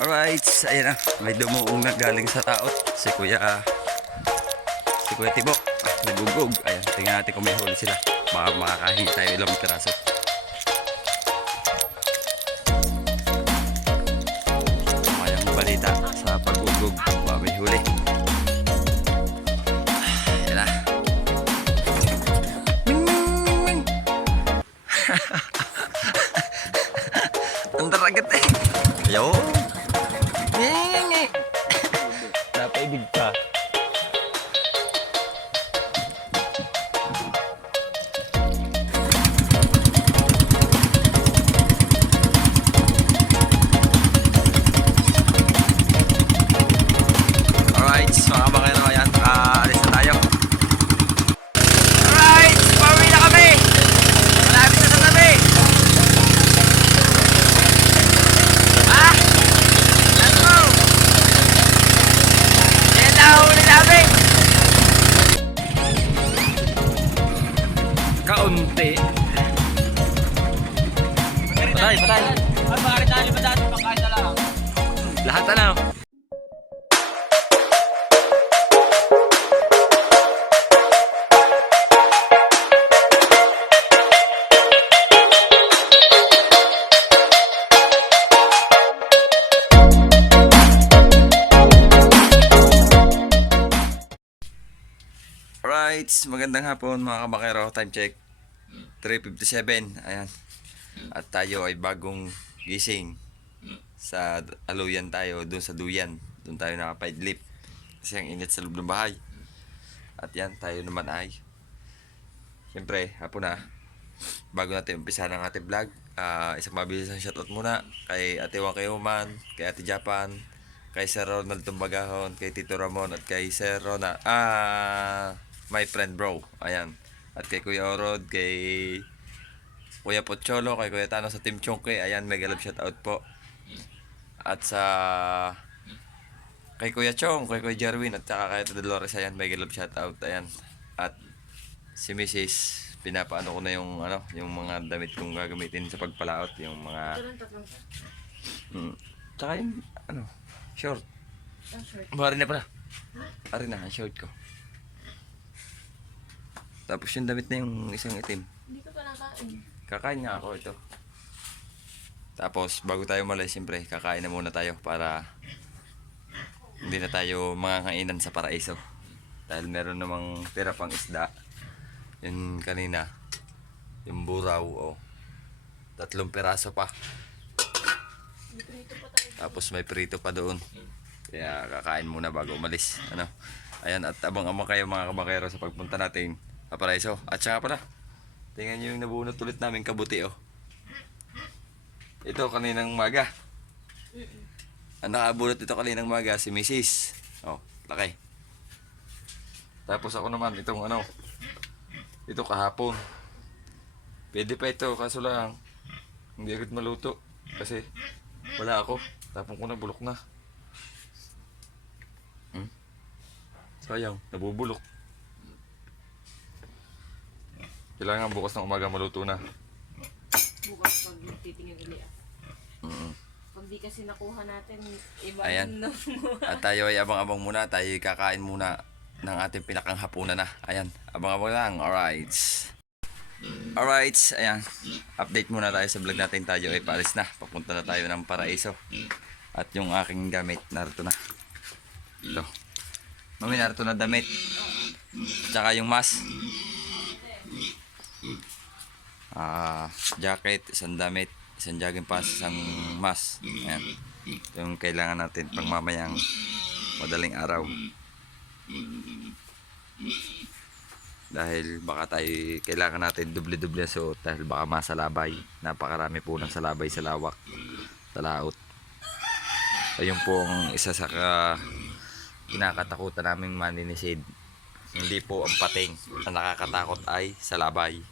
Alright, ayan na. May dumuong na galing sa taot. Si Kuya Tibo. Nagugog. Ayan, tingnan natin kung may huli sila. Baka makakahingi tayo ilang piraso. Mayang balita sa pagugog. Baka may huli. Ayan na. Ang daragat eh. Ayaw. Napaibig pa. Alright, mga bakero, ayan. Alis na tayo. Alright, pauwi na kami. Malapit na sa tabi. Let's go. Ayan na, huli namin. Kaunti. Patay. Ay, bakit tayo ba dati pagkain na lang? Lahat na lang. Alright, magandang hapon mga kabakero. Time check 3:57. Ayan. At tayo ay bagong gising. Sa aluyan tayo, doon sa duyan. Doon tayo nakapaidlip. Kasi ang init sa loob ng bahay. At yan, tayo naman ay siyempre, hapon na. Bago natin umpisa ng ating vlog, isang mabilis ang shoutout muna kay Ate Wang Kayuman, kay Ate Japan, kay Sir Ronald Tumbagahon, kay Tito Ramon, at kay Sir Rona, my friend bro, ayan. At kay Kuya Orod, kay Kuya Pocholo, kay Kuya Tano sa Team Chongke, ayan, mega love shoutout po. At sa kay Kuya Chong, kay Kuya Jerwin, at saka kay Ate Dolores, ayan, mega love shoutout, ayan. At si Mrs. Pinapaano ko na yung yung mga damit kong gagamitin sa pagpalaot, yung mga tsaka yung short. Bari na pala. Ari na ang short ko. Tapos yung damit na yung isang itim. Hindi ka pa nakain. Kakain nga ako ito. Tapos bago tayo malay, siyempre kakain na muna tayo para hindi na tayo mangangainan sa paraiso. Dahil meron namang tira pang isda. Yun kanina, yung buraw, 3 piraso pa. Tapos may prito pa doon. Kaya kakain muna bago umalis. Ayan, at abang-abang kayo mga kabakero sa pagpunta natin sa paraiso. At saka pala, tingnan nyo yung nabunot ulit namin kabuti. Ito kaninang maga. Ang nakabunot ito kaninang maga si Mrs. Laki. Tapos ako naman itong ito kahapon. Pwede pa ito, kaso lang hindi agad maluto kasi wala ako. Tapon ko na, bulok na. Sayang, nabubulok. Kailangan bukas ng umaga maluto na. Bukas pag titingin ulit. Pag di kasi nakuha natin, iba Ayan. na. At tayo ay abang-abang muna. Tayo ay kakain muna ng ating pinakanghapunan na. Ayan, abang-abang lang. Alright, ayan. Update muna tayo sa vlog natin. Tayo ay paalis na. Papunta na tayo ng paraiso. At yung aking gamit, narito na. Ito. Mami, narito na damit. Tsaka yung mask. Jacket, isang damit, isang jogging pants, isang mask. Ayan. Yung kailangan natin pang mamayang madaling araw. Dahil baka tayo kailangan natin doble-doble suot dahil baka masalabay. Napakarami po ng salabay sa lawak, sa laot. Ayun po ang isa sa kinakatakutan naming maninisid. Hindi po ang pating. Ang nakakatakot ay salabay.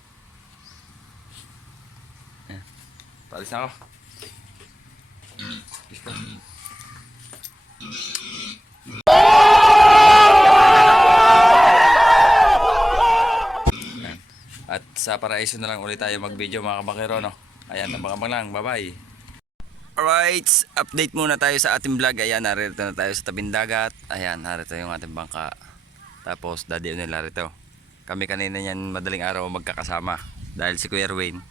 Palis na ako. Gusto. At sa paraiso na lang ulit tayo mag-video mga kabakero, no? Ayan, abang-abang lang. Bye-bye. Alright, update muna tayo sa ating vlog. Ayan, narito na tayo sa tabing dagat. Ayan, narito yung ating bangka. Tapos, daddy nila rito. Kami kanina yan madaling araw magkakasama. Dahil si Kuya Erwin,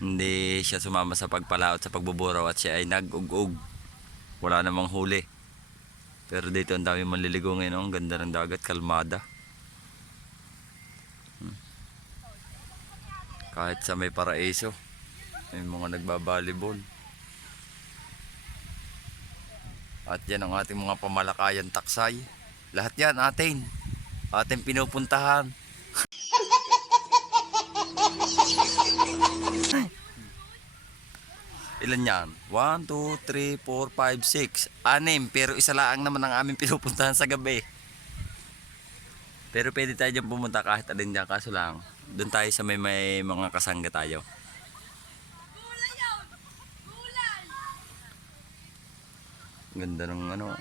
hindi siya sumama sa pagpalaot sa pagbuburaw at siya ay nag-ug-ug. Wala namang huli. Pero dito ang dami manliligo ngayon. Ang ganda ng dagat, kalmada. Kahit sa may paraiso, may mga nagbabalibol. At yan ang ating mga pamalakayan taksay. Lahat yan ating pinupuntahan. Ilan yan? 1, 2, 3, 4, 5, 6 6 pero isa lang naman ang aming pinupuntahan sa gabi. Pero pwede tayo dyan pumunta kahit alin dyan. Kaso lang, doon tayo sa may mga kasangga tayo. Ganda ng ano.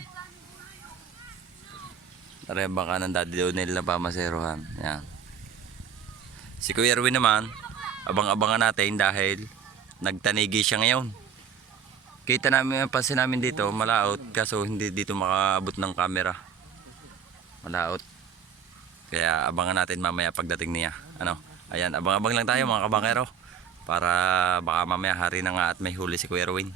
Tara baka ng daddy daw nila pamaserohan. Yan. Si Kuya Erwin naman, abang-abangan natin dahil nagtanigi siya ngayon. Kita namin, pansin namin dito, malaot. Kaso hindi dito makaabot ng camera. Malaot. Kaya abangan natin mamaya pagdating niya. Ano? Ayan, abang-abang lang tayo mga kabangero. Para baka mamaya hari na nga at may huli si Kuya Erwin.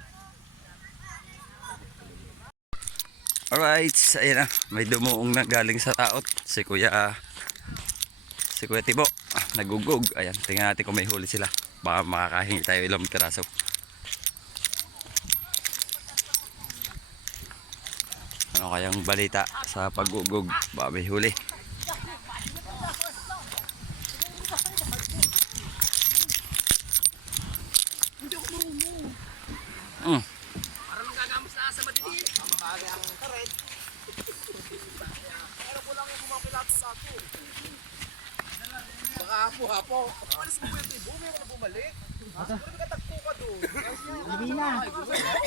Alright, ayan na. May dumuong na galing sa taot. Si Kuya Tibo. Nagugug. Ayan, tingnan natin kung may huli sila. Baka makakahingi tayo ilang piraso. Ano kayang balita sa pagugug? Baka may huli. Parang gagamos na sa madidiin. Mabagay ang karet. Pero ko lang yung kumapilato sa ako. Baka hapo-hapo. Alis mo yung tibo, may mga bumalik. Pero may katagpo ka doon. Hindi na.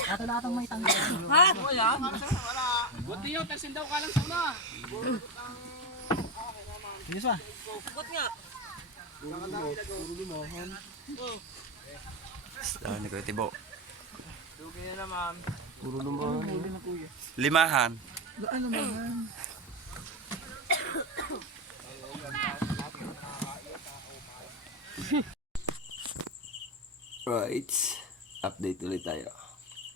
Lato-latong may tanggal. Ha? Wala. Wala. Buti yun, tersin daw ka lang sa una. Sige sa. Bukot nga. Saan ni Kuya Tibo? Dugi na naman. Limahan. Ano naman? Right, update ulit tayo.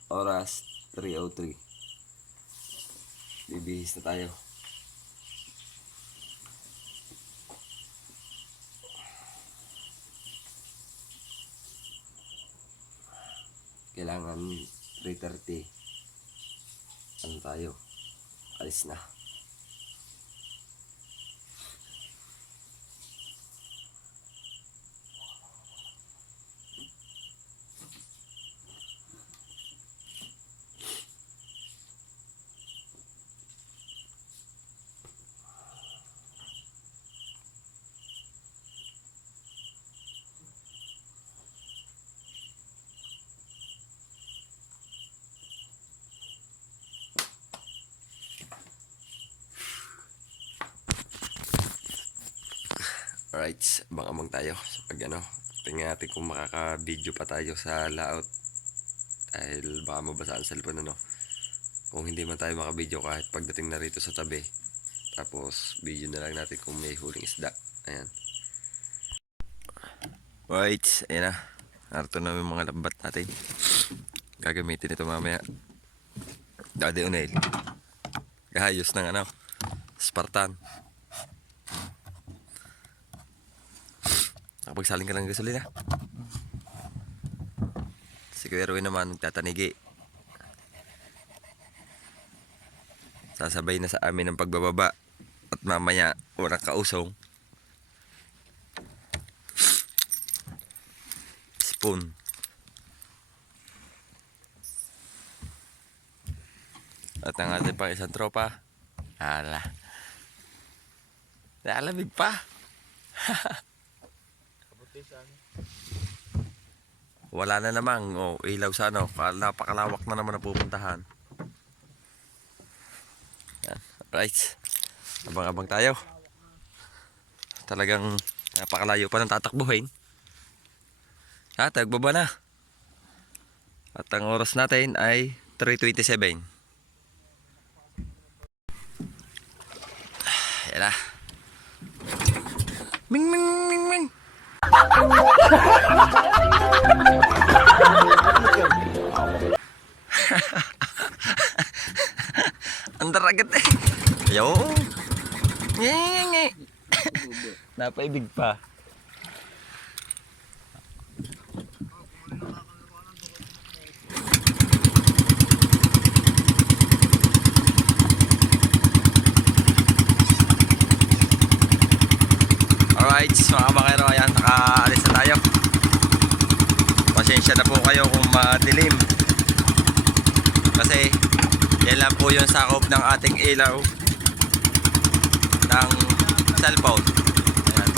Oras 3:03. Bibihis na tayo. Kailangan 3:30. Ano tayo? Alis na. Alright, abang-abang tayo sa pag ano. Tingnan natin kung makaka-video pa tayo sa laot. Dahil baka mabasa ang cellphone ano. Kung hindi man tayo maka-video kahit pagdating na rito sa tabi. Tapos video na lang natin kung may huling isda. Ayan. Alright, ayan na. Narito na yung mga lambat natin. Gagamitin ito mamaya. Daddy O'Neil. Gahayos ng ano. Spartan. Nakapagsaling ka ng gasolina. Si Kuya Erwin naman nagtatanigi. Sasabay na sa amin ng pagbababa. At mamaya walang kausong. Spoon. At ang ating pang isang tropa. Nalamig pa. Wala na namang ilaw sa ano. Napakalawak na naman ang pupuntahan. Yan. Right. Abang-abang tayo. Talagang napakalayo pa ng tatakbuhin. Tagbaba na. At ang oras natin ay 3:27. Yan na. Ming ming ming ming. Ang daragat eh. Yo. Nge. Napaibig pa. Alright, mga kabakero, ayan, nakaalis na tayo. Pasensya na po kayo kung madilim. Kasi, yan lang po yung sakop ng ating ilaw ng cellphone. Ayan.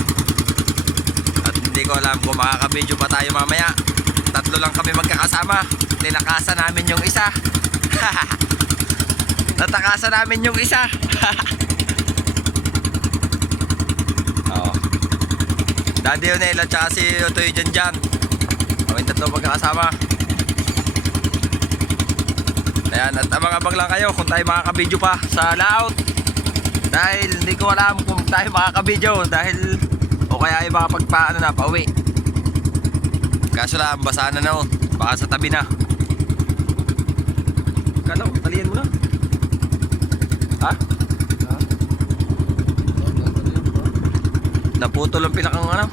At hindi ko alam kung makaka-video pa tayo mamaya. 3 lang kami magkakasama. Tinakasan namin yung isa. Natakasan namin yung isa. Oo. Daddy Onel at saka si Utoy dyan. Kami 3 magkakasama. Ayan, at abang-abang lang kayo kung tayo makaka-video pa sa layout. Dahil hindi ko alam kung tayo makaka-video. Dahil o kaya ay makapagpaano na, pauwi. Kaso lang, basa na noon. Baka sa tabi na. Kalaw, talian mo na. Ha? Naputol ang pinakang ano.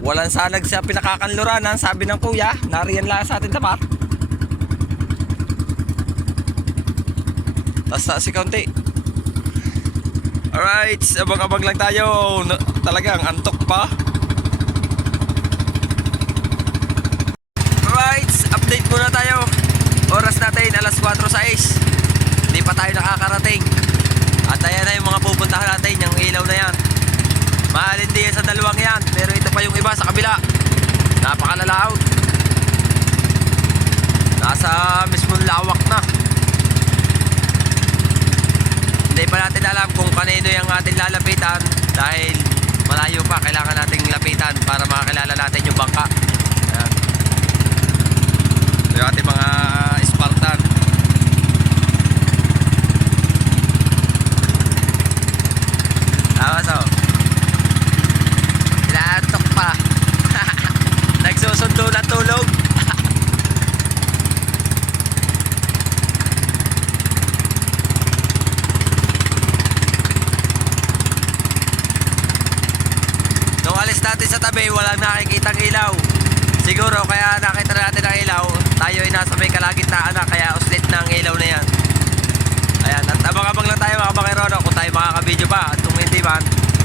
Walang salag sa pinakakanluranan, sabi ng kuya. Nariyan lang sa atin tapat. Taas si kaunti. Alright, abang-abang lang tayo. Talagang antok pa. Alright, update muna tayo. Oras natin alas 4:06. Hindi pa tayo nakakarating. At ayan na yung mga pupuntahan natin. Yung ilaw na yan. Mahalin din sa 2 yan. Pero ito pa yung iba sa kabila. Napakalalaw. Nasa mismong lawak na. Hindi pa natin alam kung kanino yung ating lalapitan. Dahil malayo pa. Kailangan nating lapitan para makakilala natin yung bangka. Ayan. Yung ating mga Spartan. Tapos inaantok pa. Nagsusundo na tulog. Nung alis natin sa tabi, walang nakikitang ilaw. Siguro kaya nakita natin ang ilaw, tayo ay nasa may kalagitnaan na, kaya uslit na ang ilaw na yan. Ayan, at abang-abang lang tayo mga bakero kung tayo makaka-video pa. At kung hindi man,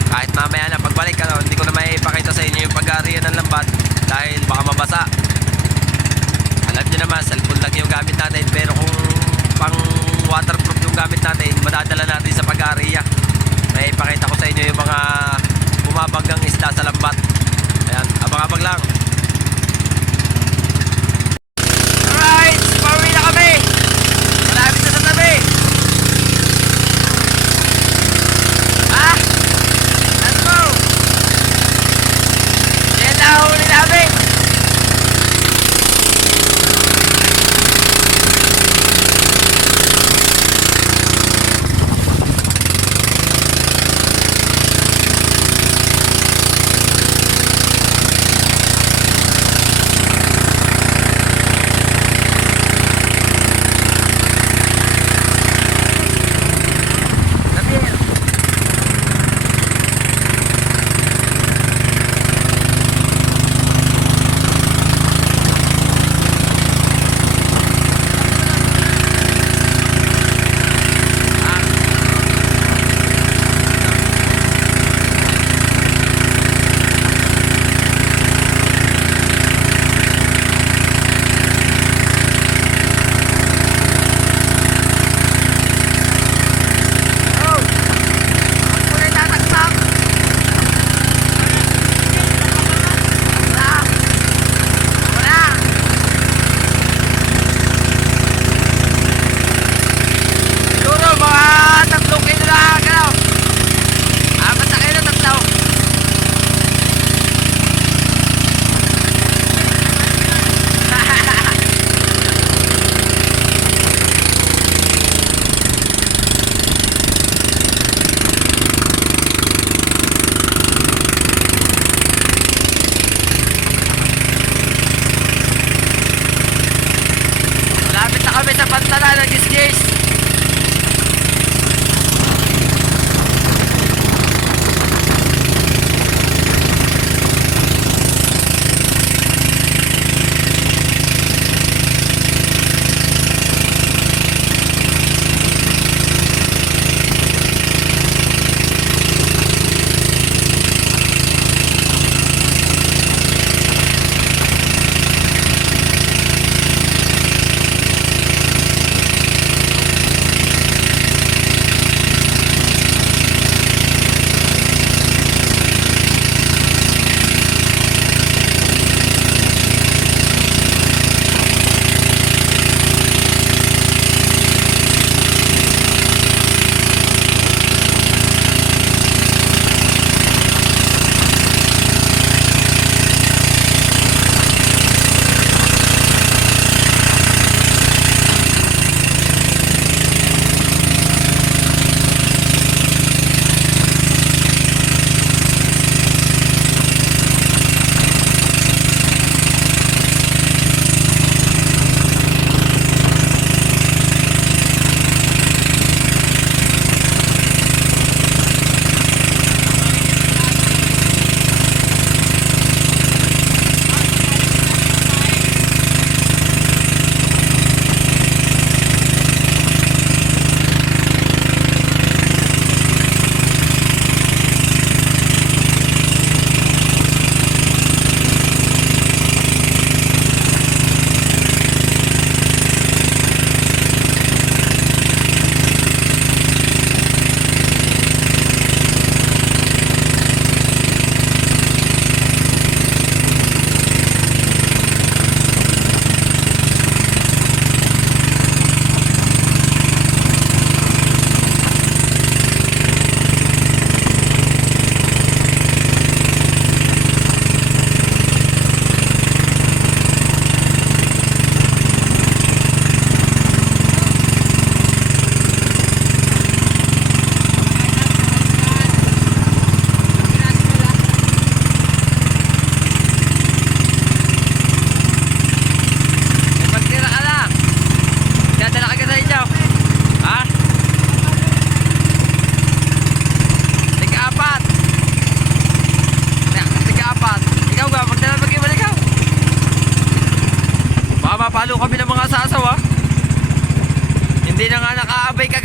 kahit mamaya na pagbalik hindi ko na may ipakita sa inyo yung pag-aarian ng lambat dahil baka mabasa. Alam nyo naman, cellphone lang yung gamit natin, pero kung pang waterproof yung gamit natin, madadala natin sa pag-aariya. May ipakita ko sa inyo yung mga bumabanggang isda sa lambat. Ayan, abang-abang lang. Alright, pauwi na kami. Malapit na sa tabi. Let's go. Yan na huli namin.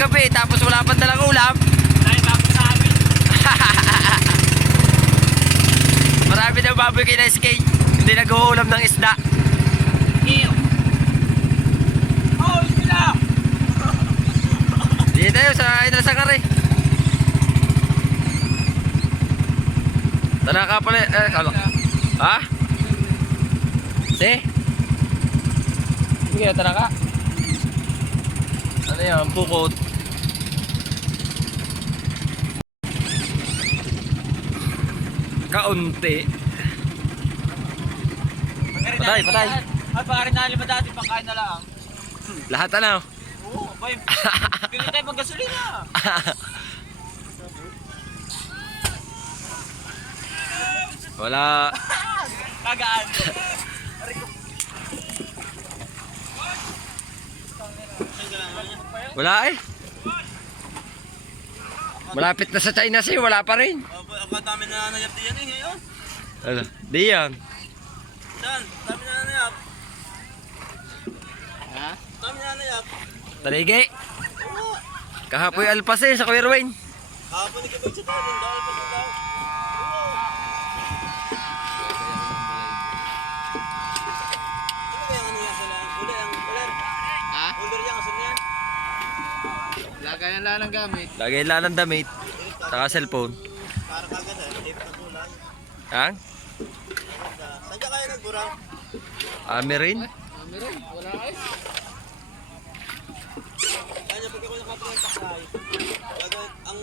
gabi tapos wala pa dalang ulam. Dahil tapos sa amin. Marami daw baboy kay na SK. Hindi nag-uulam ng isda. Ew. Oh, sila. Dito tayo sa Idol Sangare. Tara ka pala. Kalo. Ha? Si? Sige, tara ka. Ano yan? Pukot. Kaunti. Patay, patay. Ay, pakarin na lima dati, pangkain na lang. Lahat ano? Oo, boy. Pili tayo pang gasolina. Wala. Kagaan. Wala eh. Malapit na sa China Sea, wala pa rin. Ang dami na nangyap diyan eh, ngayon. Ano? Di yan. Saan? Dami na nangyap. Ha? Dami na nangyap. Taligi. Kahapoy alpas eh sa Kuya Ruin. Kahapon ni Kabag sa tayo, dahil pa daw. Ano kaya ano yan sila? Uli ang uler. Ha? Uler yan, asan yan? Lagayan lang ng gamit. Lagay lang ng damit. Saka cellphone. Para kagad eh, tape na kulay. Hang? Saan ka kayo nagburang? Ami rin. Meron, wala kayo. Kaya pag ako nakapagay ng taklay, ang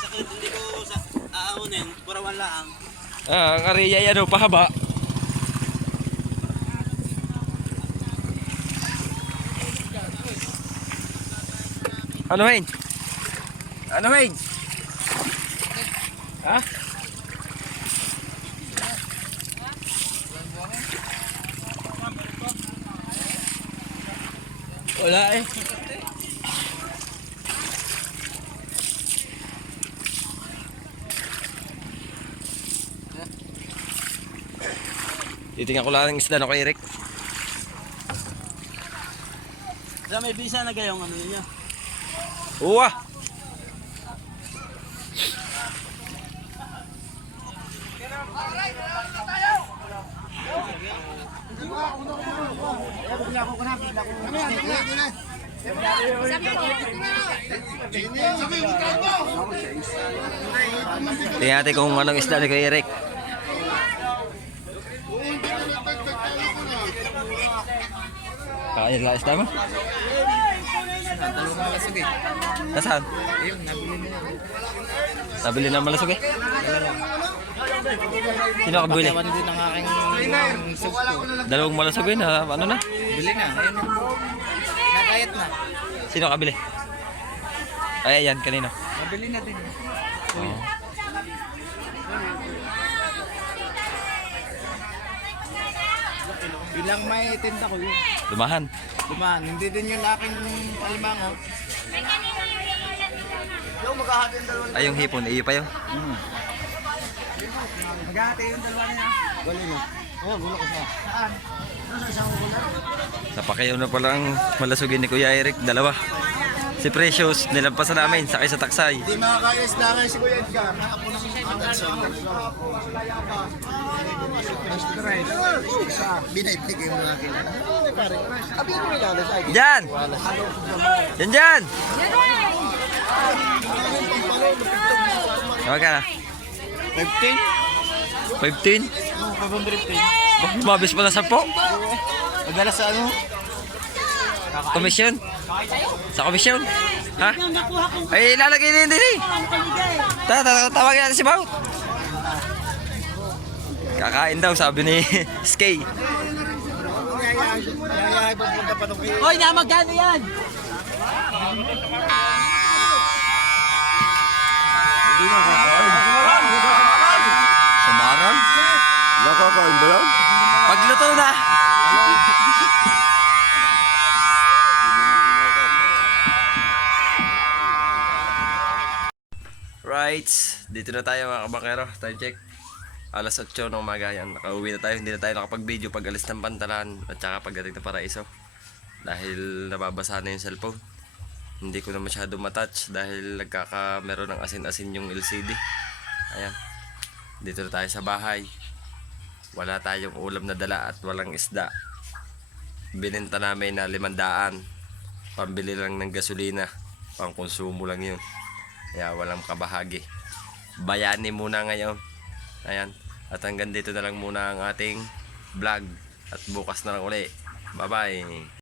sakit hindi ko sa aaunin, burawan lang. Ang area yan o, pahaba. Ano Wayne? Ano Wayne? Ha? Wala eh. Titingnan ko lang ang isda na kay Eric. Sa may bisa na kayong ano niya. Uwa! Tingnan natin kung anong isda ni kay Eric. Kain lang isda mo? Talong malasog eh. Nasaan? Ayun, nabili na yan. Nabili na malasog eh. Sino kabili? Pakiwan din ang aking suko. Dalawang malasog eh na ano na? Bili na, ayun na. Nakayat na. Sino kabili? Ay, ayan, kanino? Nabili na din. Oh. Bilang may tinda ko yun. Lumahan. Dumaan, hindi din yung aking palimango. Ay, yung hipon, iyo pa yun. Magahati yung dalawa niya. Galing mo. Ayun, gulo ko siya. Saan? Nasa isang ulan. Napakayaw na palang malasugin ni Kuya Eric, dalawa. Si Precious, nilampasan namin, sakay sa taksay. Hindi makakayas na kayo si Kuya Edgar. Binaibigay mo na akin. Abi ko nila sa akin. Diyan! Diyan, diyan! Tawag ka na. 15? 15? Oo, 515. Bak, lumabis pa na 10? Madalas sa ano? Komisyon? Sa komisyon? Ha? Ay, ilalagay din din eh. Tawagin natin si Baut. Kakain daw, sabi ni Skay. Hoy, na magkano yan? Samaran? Nakakain ba yan? Pagluto na! Right, dito na tayo mga kabakero. Time check. Alas 8 ng umaga yan. Nakauwi na tayo. Hindi na tayo nakapag-video pag alis ng Pantalan at saka pagdating ng Paraiso. Dahil nababasa na yung cellphone. Hindi ko na masyado matouch dahil meron ng asin-asin yung LCD. Ayan. Dito na tayo sa bahay. Wala tayong ulam na dala at walang isda. Binenta namin na 500. Pambili lang ng gasolina. Pang konsumo lang yun. Kaya walang kabahagi. Bayani muna ngayon. Ayan. At hanggang dito na lang muna ang ating vlog. At bukas na lang uli. Bye bye.